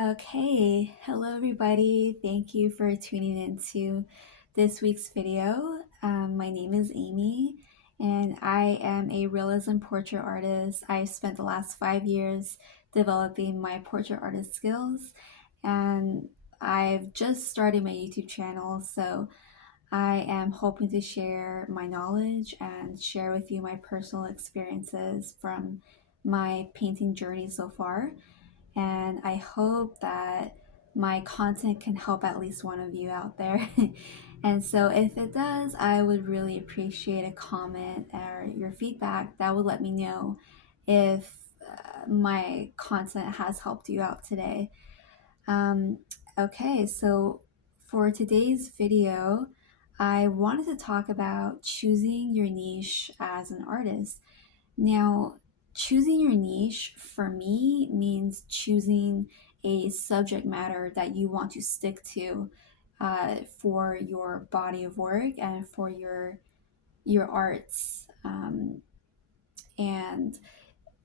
Okay, hello everybody. Thank you for tuning into this week's video. My name is Amy and I am a realism portrait artist. I spent the last 5 years developing my portrait artist skills and I've just started my YouTube channel, so I am hoping to share my knowledge and share with you my personal experiences from my painting journey so far, and I hope that my content can help at least one of you out there. And so, if it does, I would really appreciate a comment or your feedback that would let me know if my content has helped you out today. Um, okay, so for today's video, I wanted to talk about choosing your niche as an artist. Now, choosing your niche for me means choosing a subject matter that you want to stick to for your body of work and for your arts. And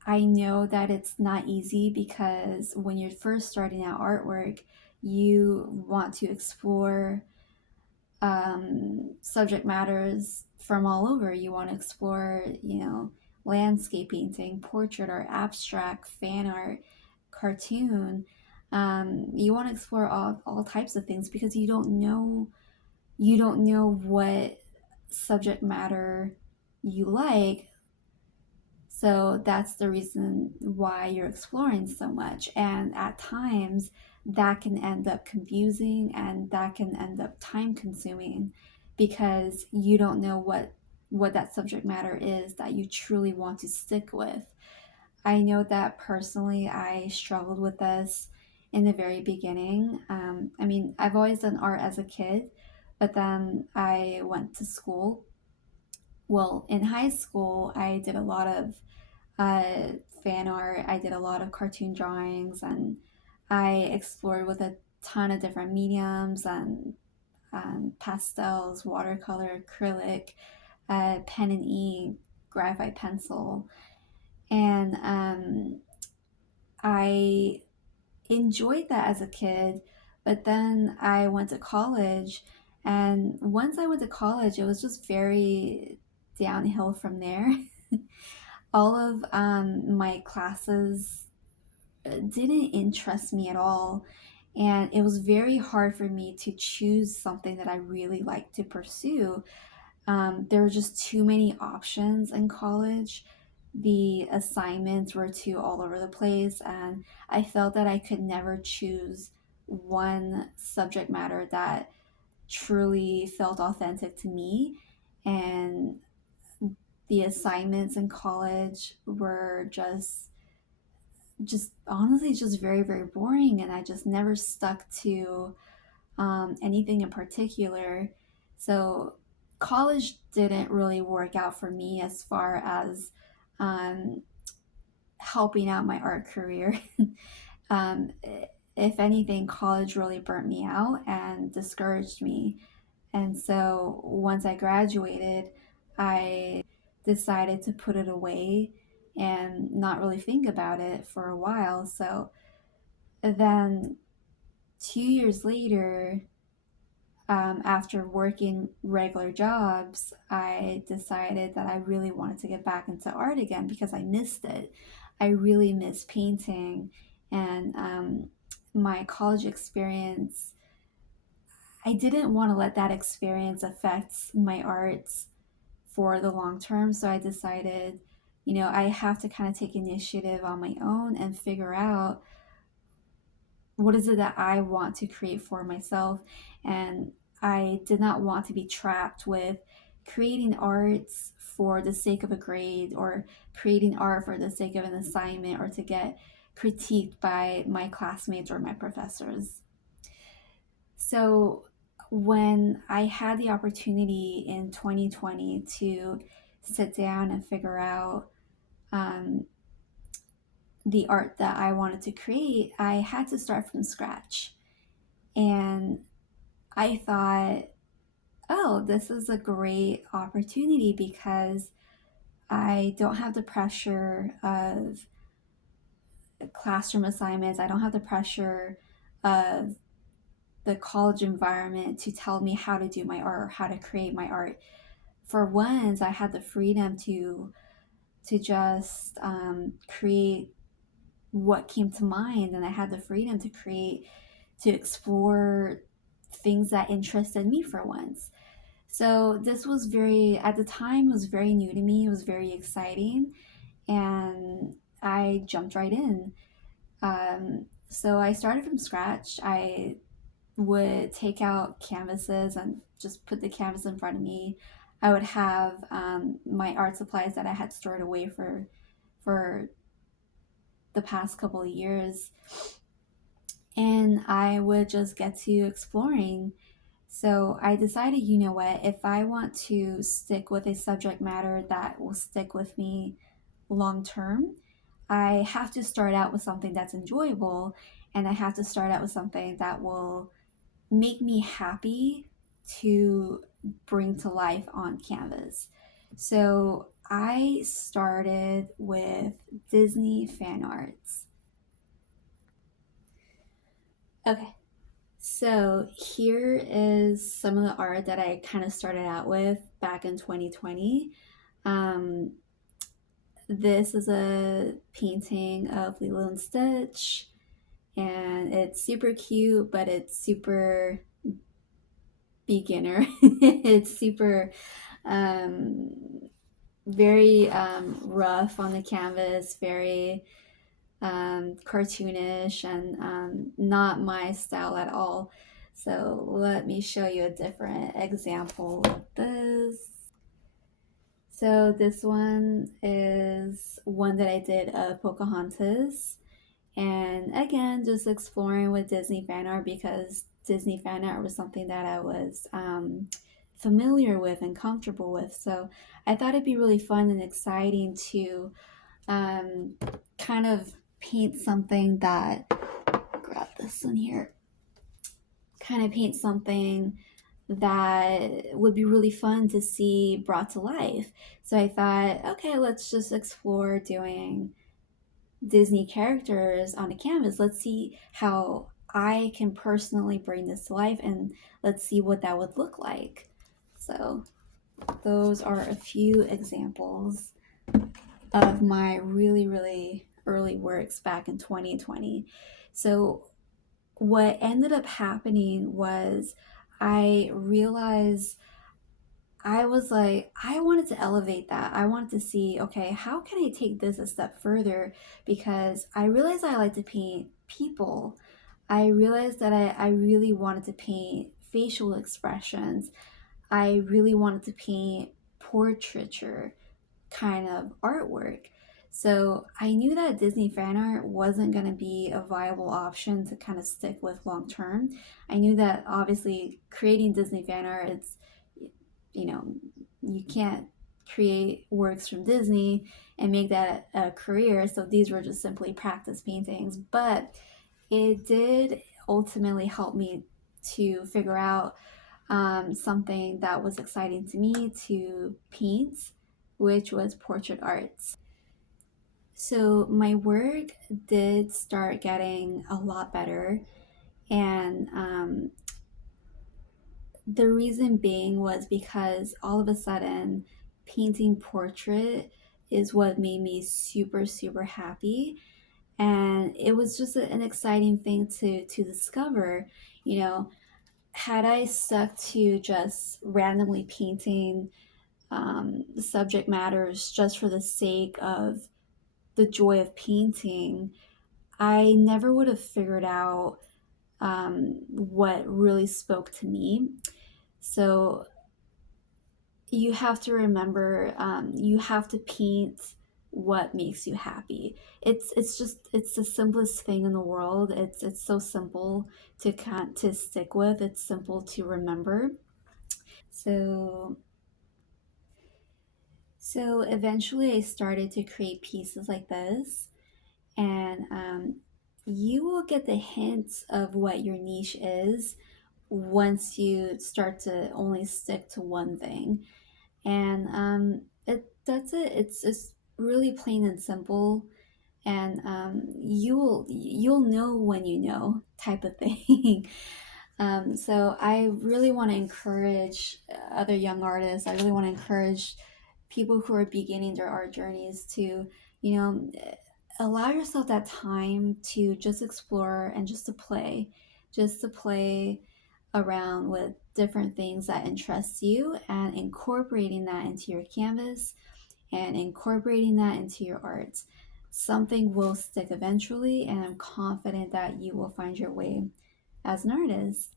I know that it's not easy because when you're first starting out artwork, you want to explore subject matters from all over. You want to explore, landscape painting, portrait art, abstract, fan art, cartoon. You want to explore all types of things because you don't know what subject matter you like, so that's the reason why you're exploring so much. And at times, that can end up confusing and that can end up time consuming because you don't know what that subject matter is that you truly want to stick with. I know that personally, I struggled with this in the very beginning. I've always done art as a kid, but then I went to school. Well, in high school, I did a lot of uh, fan art. I did a lot of cartoon drawings, and I explored with a ton of different mediums and pastels, watercolor, acrylic, pen and ink, graphite pencil, and I enjoyed that as a kid. But then I went to college, and once I went to college, it was just very downhill from there. All of my classes didn't interest me at all. And it was very hard for me to choose something that I really liked to pursue. There were just too many options in college. The assignments were too all over the place, and I felt that I could never choose one subject matter that truly felt authentic to me. And the assignments in college were just honestly just very very boring, and I just never stuck to anything in particular. So college didn't really work out for me as far as um, helping out my art career. um, if anything, college really burnt me out and discouraged me. And so once I graduated, I decided to put it away and not really think about it for a while. So then 2 years later, after working regular jobs, I decided that I really wanted to get back into art again because I missed it. I really miss painting, and my college experience, I didn't want to let that experience affect my arts for the long term. So I decided, I have to kind of take initiative on my own and figure out what is it that I want to create for myself. And I did not want to be trapped with creating arts for the sake of a grade or creating art for the sake of an assignment or to get critiqued by my classmates or my professors. So when I had the opportunity in 2020 to sit down and figure out um, the art that I wanted to create, I had to start from scratch. And I thought, oh, this is a great opportunity because I don't have the pressure of classroom assignments. I don't have the pressure of the college environment to tell me how to do my art or how to create my art. For once, I had the freedom to just create what came to mind, and I had the freedom to create, to explore things that interested me for once. So this was very, at the time, was very new to me. It was very exciting, and I jumped right in. So I started from scratch. I would take out canvases and just put the canvas in front of me. I would have my art supplies that I had stored away for the past couple of years, and I would just get to exploring. So I decided, you know what, if I want to stick with a subject matter that will stick with me long term, I have to start out with something that's enjoyable, and I have to start out with something that will make me happy to bring to life on canvas. So I started with Disney fan arts. Okay, so here is some of the art that I kind of started out with back in 2020. Um, this is a painting of Lilo and Stitch, and it's super cute, but it's super beginner. It's super um, very rough on the canvas, very cartoonish, and not my style at all. So let me show you a different example of this. So this one is one that I did of Pocahontas. And again, just exploring with Disney fan art, because Disney fan art was something that I was familiar with and comfortable with. So I thought it'd be really fun and exciting to um, kind of paint something that, grab this one here, kind of paint something that would be really fun to see brought to life. So I thought, okay, let's just explore doing Disney characters on a canvas. Let's see how I can personally bring this to life, and let's see what that would look like. So those are a few examples of my really, really early works back in 2020. So what ended up happening was I realized, I was like, I wanted to elevate that. I wanted to see, okay, how can I take this a step further? Because I realized I like to paint people. I realized that I really wanted to paint facial expressions. I really wanted to paint portraiture kind of artwork. So I knew that Disney fan art wasn't going to be a viable option to kind of stick with long term. I knew that obviously creating Disney fan art, it's, you know, you can't create works from Disney and make that a career. So these were just simply practice paintings. But it did ultimately help me to figure out something that was exciting to me to paint, which was portrait arts. So my work did start getting a lot better, and the reason being was because all of a sudden, painting portrait is what made me super, super happy. And it was just an exciting thing to discover. You know, had I stuck to just randomly painting subject matters just for the sake of the joy of painting, I never would have figured out what really spoke to me. So you have to remember, you have to paint what makes you happy. It's the simplest thing in the world. It's so simple to stick with. It's simple to remember. So so eventually I started to create pieces like this, and you will get the hints of what your niche is once you start to only stick to one thing. And that's it. It's really plain and simple. and you'll know when you know type of thing. So I really want to encourage other young artists. I really want to encourage people who are beginning their art journeys to, you know, allow yourself that time to just explore and just to play around with different things that interest you and incorporating that into your canvas and incorporating that into your art. Something will stick eventually, and I'm confident that you will find your way as an artist.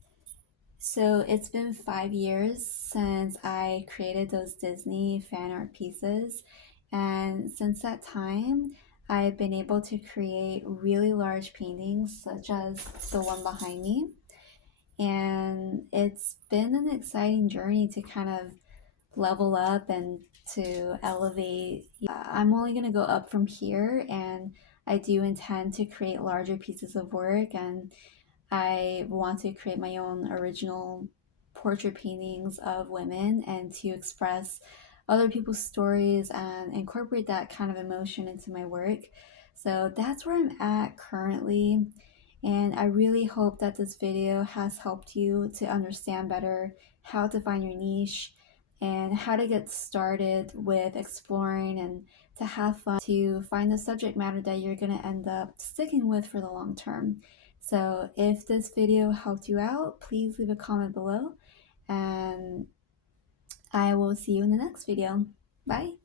So it's been 5 years since I created those Disney fan art pieces. And since that time, I've been able to create really large paintings, such as the one behind me. And it's been an exciting journey to kind of level up and to elevate. I'm only going to go up from here, and I do intend to create larger pieces of work, and I want to create my own original portrait paintings of women and to express other people's stories and incorporate that kind of emotion into my work. So that's where I'm at currently. And I really hope that this video has helped you to understand better how to find your niche and how to get started with exploring and to have fun, to find the subject matter that you're going to end up sticking with for the long term. So if this video helped you out, please leave a comment below, and I will see you in the next video. Bye!